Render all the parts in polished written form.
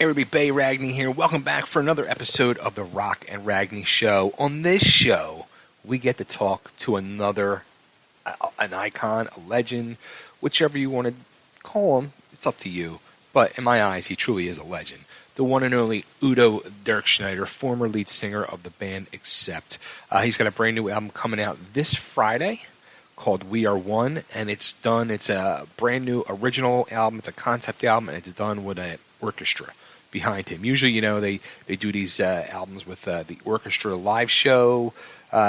Everybody, Bay Ragni here. Welcome back for another episode of the Rock and Ragni Show. On this show, we get to talk to an icon, a legend, whichever you want to call him. It's up to you. But in my eyes, he truly is a legend. The one and only Udo Dirkschneider, former lead singer of the band Accept. He's got a brand new album coming out this Friday called We Are One, and it's done. It's a brand new original album. It's a concept album, and it's done with an orchestra behind him. Usually, they do these albums with the orchestra live show,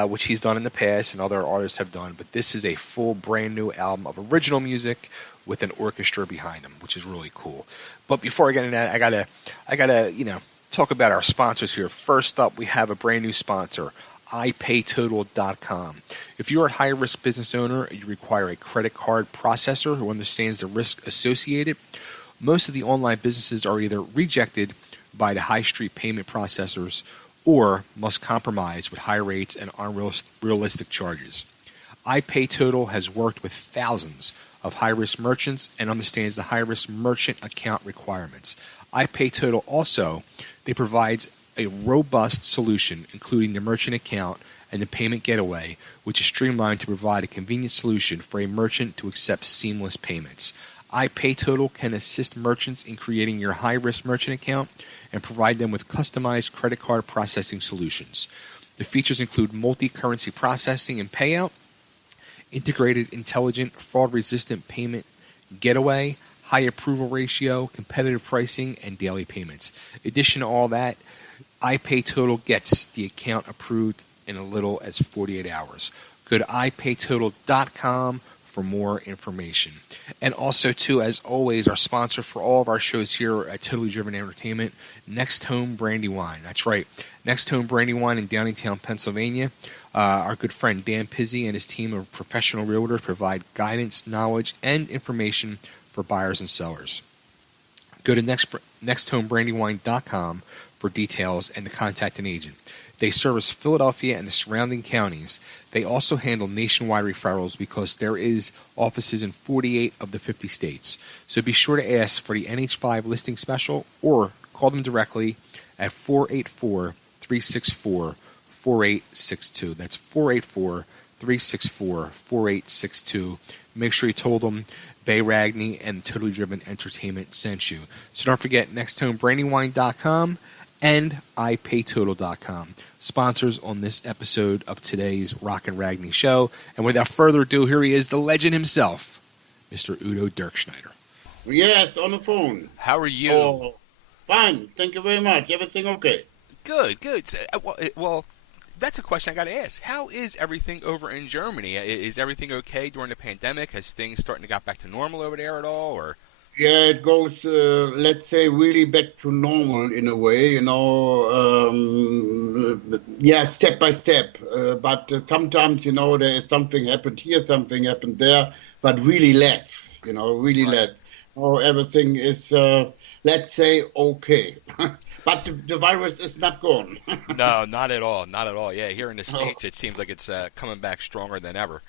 which he's done in the past and other artists have done. But this is a full brand new album of original music with an orchestra behind him, which is really cool. But before I get into that, I gotta talk about our sponsors here. First up, we have a brand new sponsor, iPayTotal.com. If you're a high-risk business owner, you require a credit card processor who understands the risk associated. Most of the online businesses are either rejected by the high street payment processors or must compromise with high rates and unrealistic charges. iPayTotal has worked with thousands of high-risk merchants and understands the high-risk merchant account requirements. iPayTotal also provides a robust solution, including the merchant account and the payment getaway, which is streamlined to provide a convenient solution for a merchant to accept seamless payments. iPayTotal can assist merchants in creating your high-risk merchant account and provide them with customized credit card processing solutions. The features include multi-currency processing and payout, integrated intelligent fraud-resistant payment getaway, high approval ratio, competitive pricing, and daily payments. In addition to all that, iPayTotal gets the account approved in as little as 48 hours. Go to iPayTotal.com for more information. And also, too, as always, our sponsor for all of our shows here at Totally Driven Entertainment, Next Home Brandywine. That's right, Next Home Brandywine in Downingtown, Pennsylvania. Our good friend Dan Pizzi and his team of professional realtors provide guidance, knowledge, and information for buyers and sellers. Go to nexthomebrandywine.com for details and to contact an agent. They service Philadelphia and the surrounding counties. They also handle nationwide referrals because there is offices in 48 of the 50 states. So be sure to ask for the NH5 listing special or call them directly at 484-364-4862. That's 484-364-4862. Make sure you told them Bay Ragni and Totally Driven Entertainment sent you. So don't forget nexthomebrandywine.com and iPayTotal.com. Sponsors on this episode of today's Rock and Ragni Show. And without further ado, here he is, the legend himself, Mr. Udo Dirkschneider. Yes, on the phone. How are you? Oh, fine. Thank you very much. Everything okay? Good. Well, that's a question I got to ask. How is everything over in Germany? Is everything okay during the pandemic? Has things starting to get back to normal over there at all, or? Yeah, it goes, let's say, really back to normal in a way, step by step. But sometimes, there is something happened here, something happened there, but really less, really right. less. Everything is, let's say, okay. But the virus is not gone. No, not at all. Not at all. Yeah, here in the States, it seems like it's coming back stronger than ever.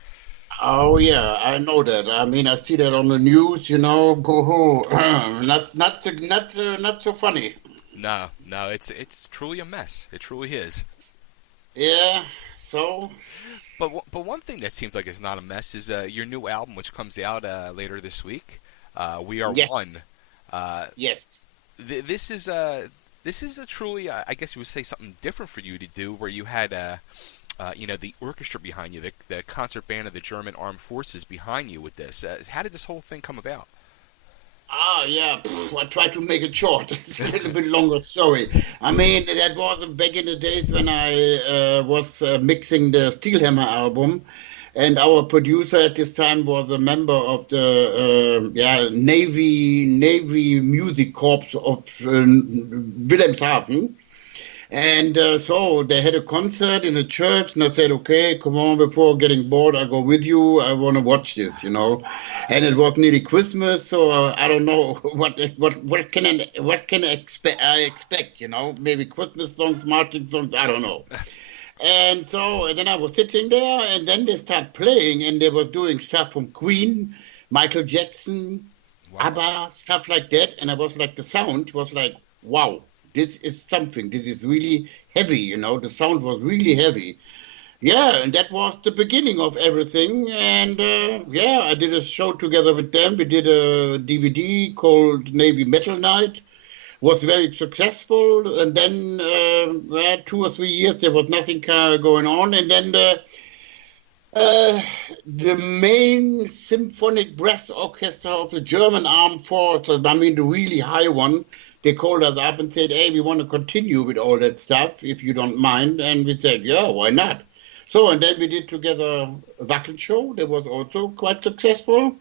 Oh yeah, I know that. I mean, I see that on the news. Not so funny. No, it's truly a mess. It truly is. Yeah. So. But one thing that seems like it's not a mess is your new album, which comes out later this week. We Are Yes. One. Yes. This is a truly, I guess you would say, something different for you to do, where you had the orchestra behind you, the concert band of the German Armed Forces behind you with this. How did this whole thing come about? I tried to make it short. It's a little bit longer story. I mean, that was back in the days when I was mixing the Steelhammer album, and our producer at this time was a member of the Navy Music Corps of Wilhelmshaven. And so they had a concert in a church, and I said, okay, come on, before getting bored, I'll go with you. I want to watch this, And it was nearly Christmas, so I don't know what can I expect, Maybe Christmas songs, marching songs, I don't know. And then I was sitting there, and then they start playing, and they were doing stuff from Queen, Michael Jackson, Wow. ABBA, stuff like that. And I was like, the sound was like, wow, this is something. This is really heavy, you know. The sound was really heavy. Yeah, and that was the beginning of everything. And yeah, I did a show together with them. We did a DVD called Navy Metal Night. Was very successful. And then, well, 2 or 3 years, there was nothing going on. And then the main symphonic brass orchestra of the German armed forces, I mean, the really high one, they called us up and said, hey, we want to continue with all that stuff, if you don't mind. And we said, yeah, why not? So, and then we did together a Wacken show that was also quite successful.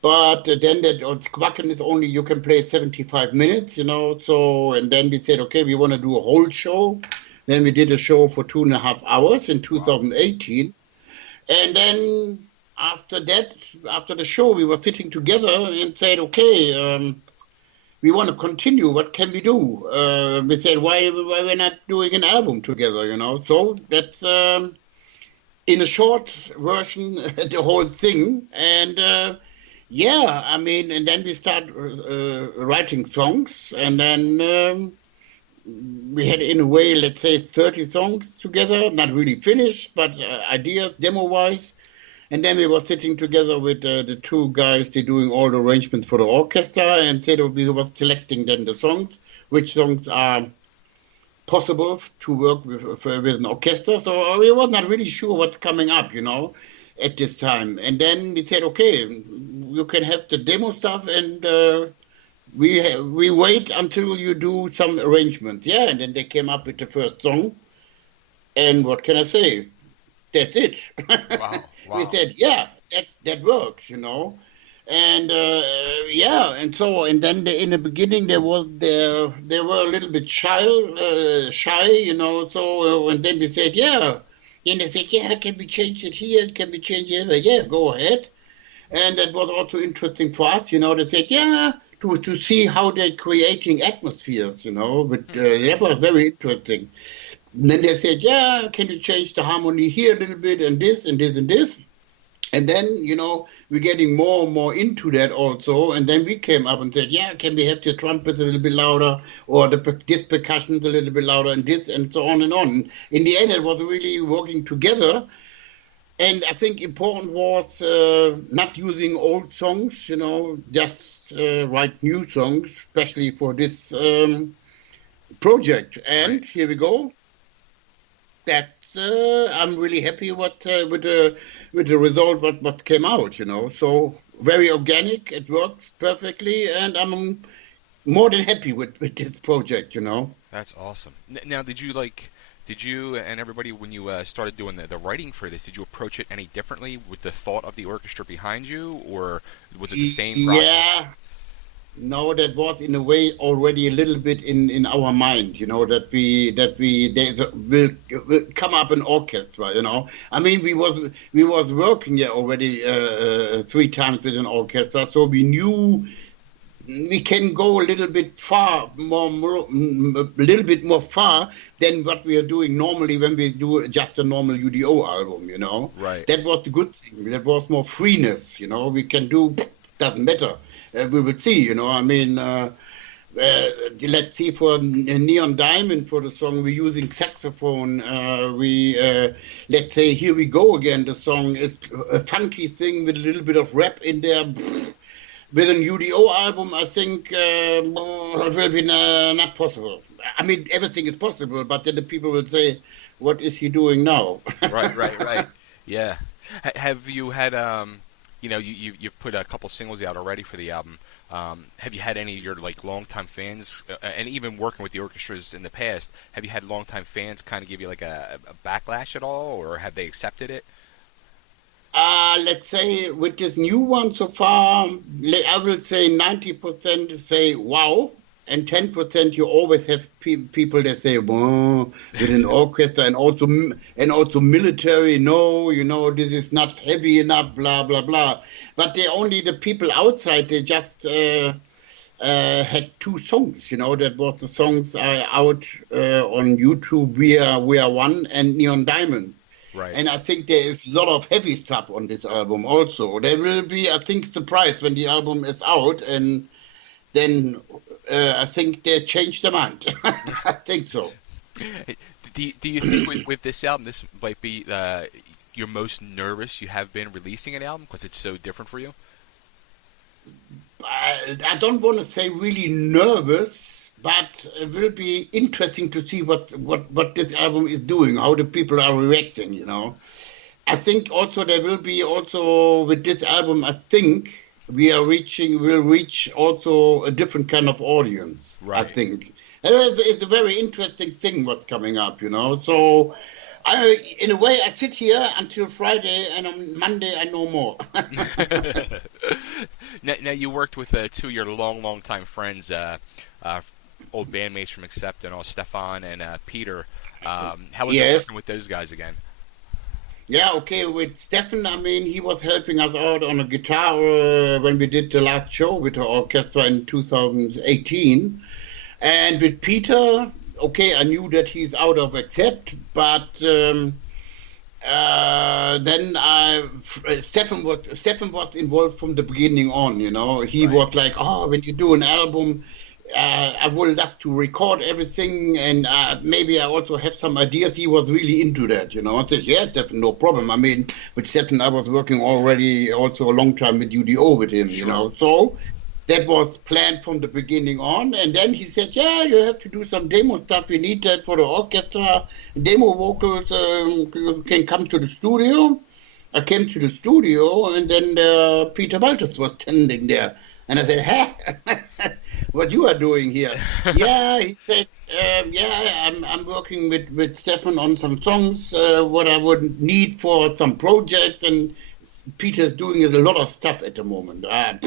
But then that on Wacken is only, you can play 75 minutes, you know. So, and then we said, okay, we want to do a whole show. Then we did a show for 2.5 hours in 2018. And then after that, after the show, we were sitting together and said, okay, we want to continue. What can we do? We said, why we're not doing an album together, you know? So that's, in a short version, the whole thing. And yeah, I mean, and then we start writing songs. And then we had, in a way, let's say 30 songs together, not really finished, but ideas, demo-wise. And then we were sitting together with the two guys, they're doing all the arrangements for the orchestra, and said we were selecting then the songs, which songs are possible to work with an orchestra. So we were not really sure what's coming up, you know, at this time. And then we said, okay, you can have the demo stuff, and we wait until you do some arrangements. Yeah, and then they came up with the first song. And what can I say? That's it. Wow. We said, yeah, that works, you know. And yeah, and so, and then in the beginning they were a little bit shy, you know. So and then they said, yeah. Then they said, yeah, can we change it here? Can we change it? Yeah, go ahead. And that was also interesting for us, you know. They said, yeah, to see how they're creating atmospheres, you know. But that was very interesting. And then they said, yeah, can you change the harmony here a little bit, and this and this and this? And then, you know, we're getting more and more into that also. And then we came up and said, yeah, can we have the trumpets a little bit louder, or this percussion a little bit louder, and this, and so on and on. In the end, it was really working together. And I think important was not using old songs, you know, just write new songs, especially for this project. And here we go. That's I'm really happy with the result what came out, you know. So very organic, it works perfectly, and I'm more than happy with this project, you know. That's awesome. Now, did you and everybody, when you started doing the writing for this, did you approach it any differently with the thought of the orchestra behind you, or was it the same process? Yeah. No, that was in a way already a little bit in our mind, you know, that will come up an orchestra, you know. I mean, we was working here already 3 times with an orchestra, so we knew we can go a little bit more far than what we are doing normally when we do just a normal UDO album, you know. Right. That was the good thing. That was more freeness, you know. We can do, doesn't matter. We will see, you know. I mean, let's see, for Neon Diamond, for the song, we're using saxophone. Let's say, Here We Go Again, the song is a funky thing with a little bit of rap in there. With an UDO album, I think it will be not possible. I mean, everything is possible, but then the people will say, what is he doing now? Right. Yeah. Have you had... you know, you've put a couple singles out already for the album. Have you had any of your longtime fans, and even working with the orchestras in the past, have you had longtime fans kind of give you a backlash at all, or have they accepted it? Let's say with this new one so far, I will say 90% say wow, and 10% you always have people that say, whoa, with an orchestra, and also military, no, you know, this is not heavy enough, blah, blah, blah. But they're only the people outside, they just had 2 songs, you know, that was the songs out on YouTube, We Are One and Neon Diamonds. Right. And I think there is a lot of heavy stuff on this album also. There will be, I think, surprised when the album is out, and then I think they changed their mind. I think so. Do you think with this album, this might be your most nervous you have been releasing an album because it's so different for you? I don't want to say really nervous, but it will be interesting to see what this album is doing, how the people are reacting, you know. I think also there will be also with this album, I think will reach also a different kind of audience, right. I think. And it's a very interesting thing what's coming up, you know. So in a way, I sit here until Friday, and on Monday I know more. Now, you worked with two of your long time friends, old bandmates from Accept, and all Stefan and Peter. How was it working with those guys again? Yeah, okay. With Stefan, I mean, he was helping us out on a guitar when we did the last show with the orchestra in 2018. And with Peter, okay, I knew that he's out of Accept, but then Stefan was involved from the beginning on, you know. He was like, oh, when you do an album, I would love to record everything, and maybe I also have some ideas. He was really into that, you know. I said, yeah, Stefan, no problem. I mean, with Stefan, I was working already also a long time with UDO with him, you know. So that was planned from the beginning on. And then he said, yeah, you have to do some demo stuff. We need that for the orchestra. Demo vocals can come to the studio. I came to the studio, and then Peter Baltes was standing there. And I said, hey, what you are doing here? Yeah, he said, I'm working with Stefan on some songs, what I would need for some projects. And Peter's doing a lot of stuff at the moment. I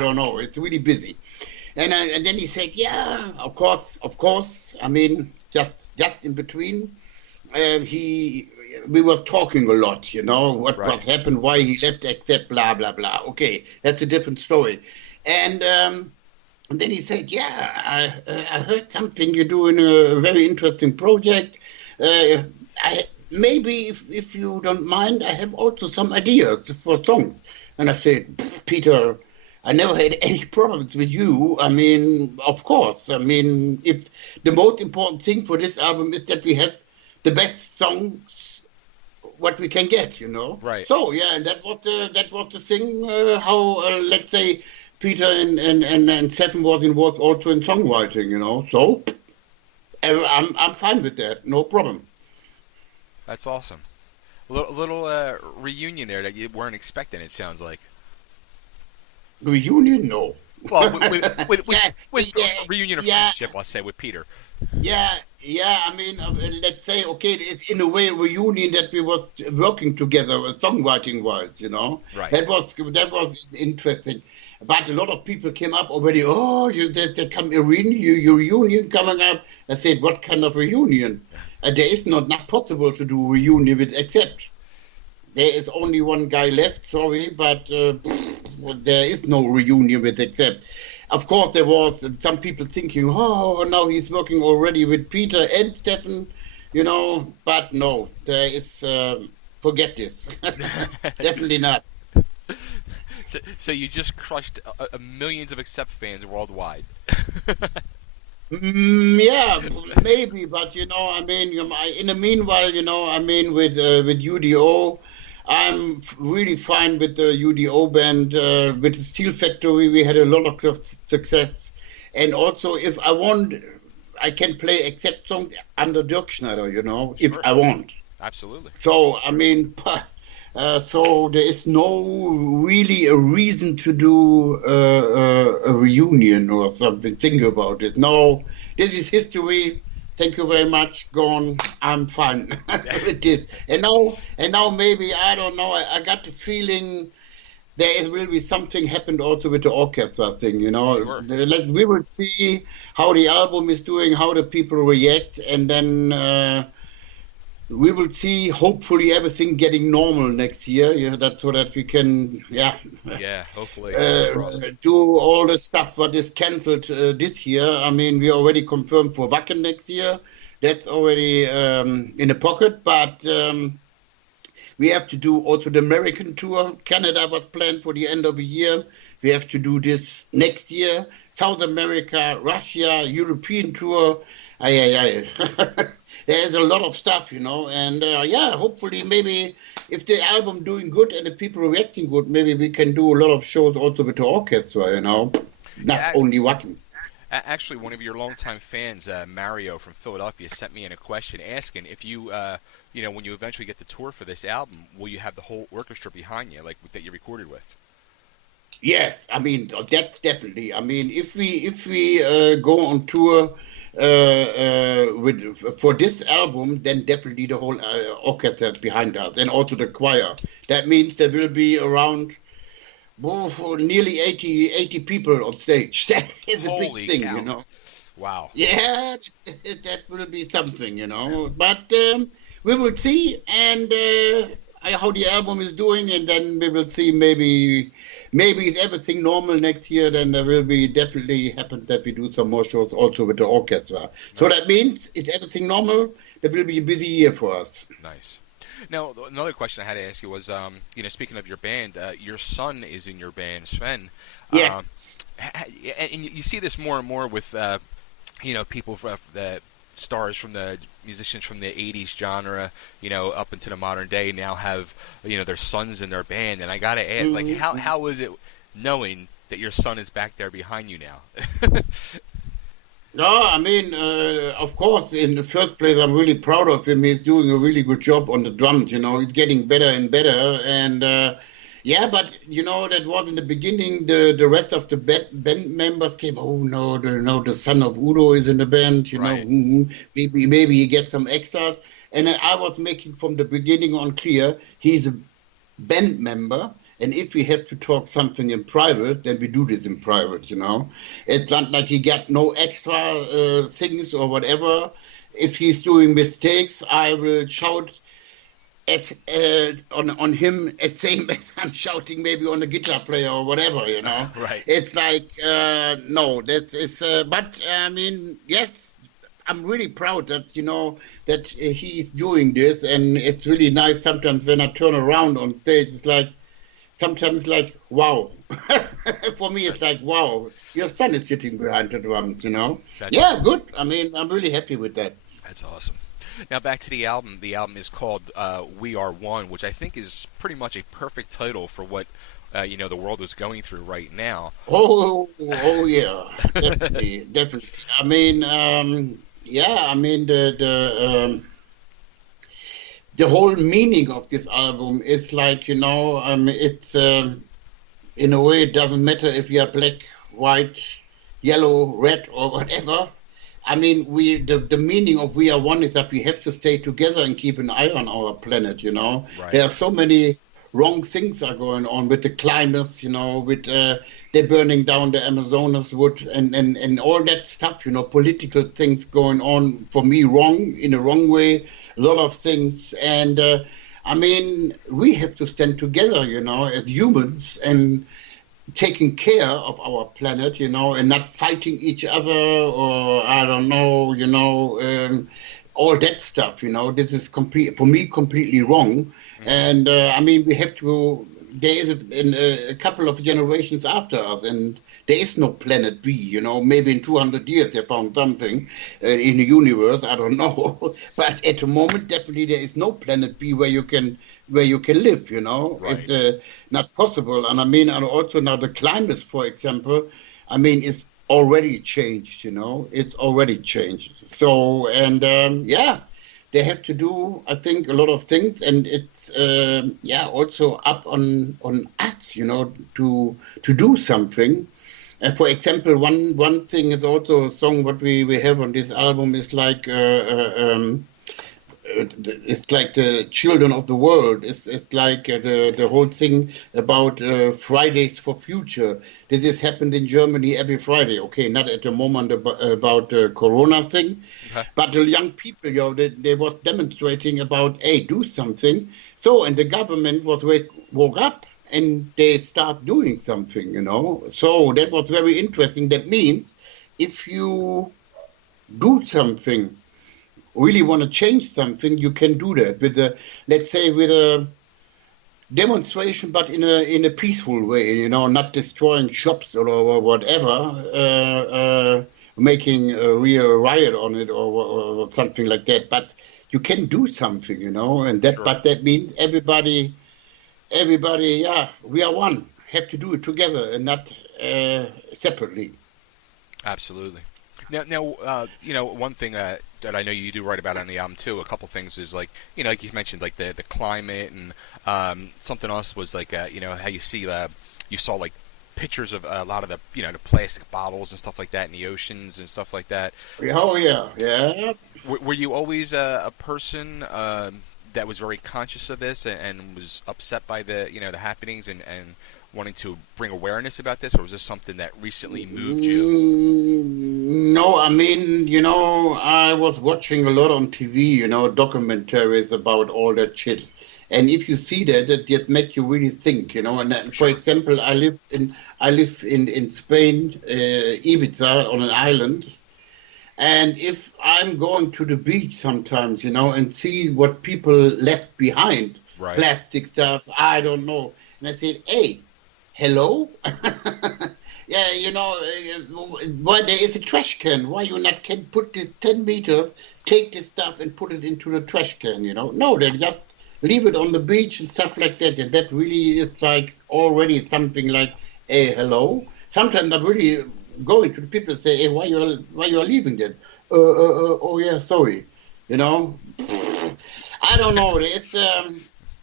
don't know. It's really busy. And then he said, yeah, of course. I mean, just in between, we were talking a lot, you know, what happened, why he left, Accept, blah, blah, blah. Okay, that's a different story. And then he said, yeah, I heard something. You're doing a very interesting project. Maybe, if you don't mind, I have also some ideas for songs. And I said, Peter, I never had any problems with you. I mean, of course. I mean, if the most important thing for this album is that we have the best songs what we can get, you know. Right. So yeah, and that was the thing. How let's say Peter and Stefan was involved also in songwriting, you know. So I'm fine with that, no problem. That's awesome. A little reunion there that you weren't expecting. It sounds like. Reunion, no. Well, with reunion of friendship, I'll say, with Peter. Yeah. I mean, let's say, okay, it's in a way a reunion that we was working together, songwriting-wise, you know. Right. That was interesting. But a lot of people came up already. Oh, there come a reunion coming up. I said, what kind of reunion? There is not possible to do reunion with Accept. There is only one guy left. Sorry, but there is no reunion with Accept. Of course, there was some people thinking, oh, now he's working already with Peter and Stefan, you know. But no, there is. Forget this. Definitely not. So you just crushed millions of Accept fans worldwide. Yeah, maybe, but you know, I mean, in the meanwhile, you know, I mean, with UDO, I'm really fine with the UDO band. With the Steel Factory, we had a lot of success, and also if I want, I can play Accept songs under Dirkschneider, you know, if I want. Absolutely. So I mean. So there is no really a reason to do a reunion or something. Think about it. No, this is history. Thank you very much. Gone. I'm fine with this. And now maybe, I don't know. I got the feeling there will be something happened also with the orchestra thing. You know, sure. We will see how the album is doing, how the people react, and then. We will see, hopefully, everything getting normal next year. Yeah, that's so that we can, hopefully, do all the stuff what is cancelled this year. I mean, we already confirmed for Wacken next year. That's already in the pocket. But We have to do also the American tour. Canada was planned for the end of the year. We have to do this next year. South America, Russia, European tour. Aye, aye, aye. There's a lot of stuff, and hopefully maybe if the album doing good and the people reacting good, maybe we can do a lot of shows also with the orchestra, not only one. Actually, one of your longtime fans, Mario from Philadelphia, sent me in a question asking if you, when you eventually get the tour for this album, will you have the whole orchestra behind you, like that you recorded with? Yes, I mean that's definitely. I mean, if we go on tour for this album, then definitely the whole orchestra is behind us, and also the choir. That means there will be around nearly 80 people on stage. That is a big thing, cow. Wow. Yeah, that will be something, But we will see, and how the album is doing, and then we will see. Maybe if everything normal next year, then there will be definitely happen that we do some more shows also with the orchestra. Right. So that means if everything normal, there will be a busy year for us. Nice. Now, another question I had to ask you was, speaking of your band, your son is in your band, Sven. Yes. And you see this more and more with, people that stars from the musicians from the 80s genre, up into the modern day now have, their sons in their band. And I got to ask, like, how is it knowing that your son is back there behind you now? No, I mean, of course, in the first place, I'm really proud of him. He's doing a really good job on the drums, He's getting better and better. And, but, that was in the beginning, the rest of the band members came, oh, no, the son of Udo is in the band, right. Maybe he gets some extras. And I was making from the beginning on clear, he's a band member. And if we have to talk something in private, then we do this in private, It's not like he got no extra things or whatever. If he's doing mistakes, I will shout as on him as same as I'm shouting maybe on a guitar player or whatever, Right. It's like, no, that is, but I mean, yes, I'm really proud that, that he's doing this. And it's really nice sometimes when I turn around on stage, it's like, sometimes like, wow. For me, it's like, wow, your son is sitting behind the drums, That's awesome. Good. I mean, I'm really happy with that. That's awesome. Now, back to the album. The album is called We Are One, which I think is pretty much a perfect title for what, the world is going through right now. Oh yeah, definitely, definitely. I mean, the whole meaning of this album is like, it's in a way, it doesn't matter if you are black, white, yellow, red, or whatever. I mean, the meaning of We Are One is that we have to stay together and keep an eye on our planet, Right. There are so many wrong things are going on with the climate, with they're burning down the Amazonas wood and all that stuff, political things going on, for me, wrong, in a wrong way, a lot of things. And I mean, we have to stand together, as humans and taking care of our planet, and not fighting each other or, I don't know, all that stuff, this is for me, completely wrong. Mm-hmm. And I mean, we have to, there is a couple of generations after us, and there is no planet B, maybe in 200 years they found something in the universe, I don't know. But at the moment, definitely there is no planet B where you can live, Right. It's not possible. And I mean, and also now the climate, for example, I mean, it's already changed, it's already changed. So, and they have to do, I think, a lot of things, and it's also up on us, to do something. And for example, one thing is also a song what we have on this album is like it's like the children of the world. It's like the whole thing about Fridays for Future. This has happened in Germany every Friday. Okay, not at the moment about the Corona thing, okay. But the young people, they was demonstrating about, hey, do something. So, and the government woke up and they start doing something, So that was very interesting. That means if you do something, really want to change something, you can do that with let's say with a demonstration, but in a peaceful way, you know, not destroying shops or whatever, making a real riot on it or something like that. But you can do something, you know, and that. Sure. But that means everybody, yeah, we are one. Have to do it together and not separately. Absolutely. Now, one thing that I know you do write about on the album too. A couple things is like, like you mentioned, like the climate, and something else was like, how you see you saw like pictures of a lot of the, the plastic bottles and stuff like that in the oceans and stuff like that. Oh yeah, yeah. Were you always a person that was very conscious of this and was upset by the happenings and wanting to bring awareness about this, or was this something that recently moved you? No, I mean, you know, I was watching a lot on TV, you know, documentaries about all that shit. And if you see that, it makes you really think, you know. And for example, I live in Spain, Ibiza, on an island. And if I'm going to the beach sometimes, you know, and see what people left behind, Right. plastic stuff, I don't know. And I said, hey, hello? Yeah, you know, why there is a trash can? Why you not can put this 10 meters, take this stuff and put it into the trash can, you know? No, they just leave it on the beach and stuff like that. And that really is like already something like, hey, hello? Sometimes I'm really going to the people and say, hey, why you are leaving that? Oh, yeah, sorry. You know? I don't know. It's...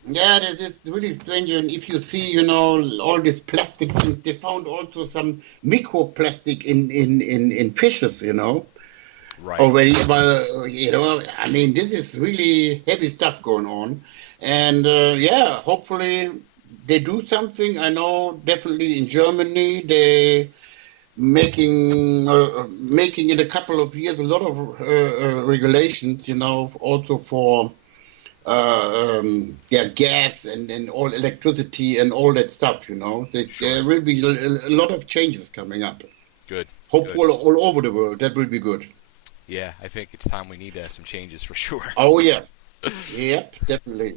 Yeah, that is really strange. And if you see, you know, all these plastic things, they found also some microplastic in fishes, you know, Right. already. Well, you know, I mean, this is really heavy stuff going on. And yeah, hopefully they do something. I know definitely in Germany they making in a couple of years a lot of regulations, you know, also for gas and all electricity and all that stuff, you know. There will be a lot of changes coming up. Good. Hopefully all over the world. That will be good. Yeah, I think it's time we need some changes for sure. Oh, yeah. Yep, definitely.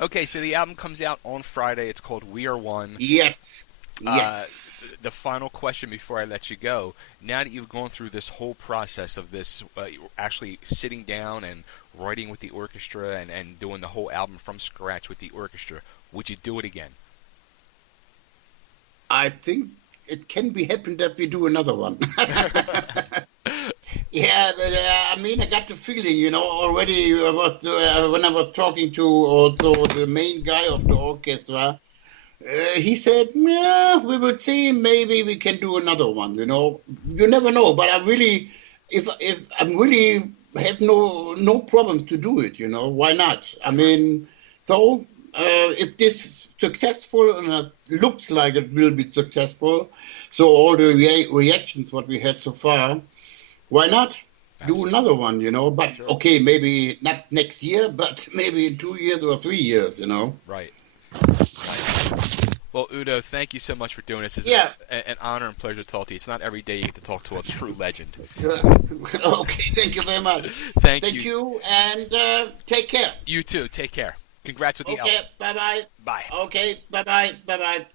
Okay, so the album comes out on Friday. It's called We Are One. Yes. Yes. The final question before I let you go. Now that you've gone through this whole process of this, actually sitting down and writing with the orchestra and doing the whole album from scratch with the orchestra, would you do it again? I think it can be happen that we do another one. Yeah, I mean, I got the feeling, you know, already about when I was talking to also the main guy of the orchestra. He said, "Yeah, we will see. Maybe we can do another one. You know, you never know. But I really, if I'm really have no problems to do it. You know, why not? I mean, so if this is successful and it looks like it will be successful, so all the reactions what we had so far, why not do another one? You know, but okay, maybe not next year, but maybe in 2 years or 3 years. You know, Right. Well, Udo, thank you so much for doing this. It's an honor and pleasure to talk to you. It's not every day you get to talk to a true legend. Okay, thank you very much. Thank you, and take care. You too. Take care. Congrats with the album. Okay, bye-bye. Bye. Okay, bye-bye, bye-bye.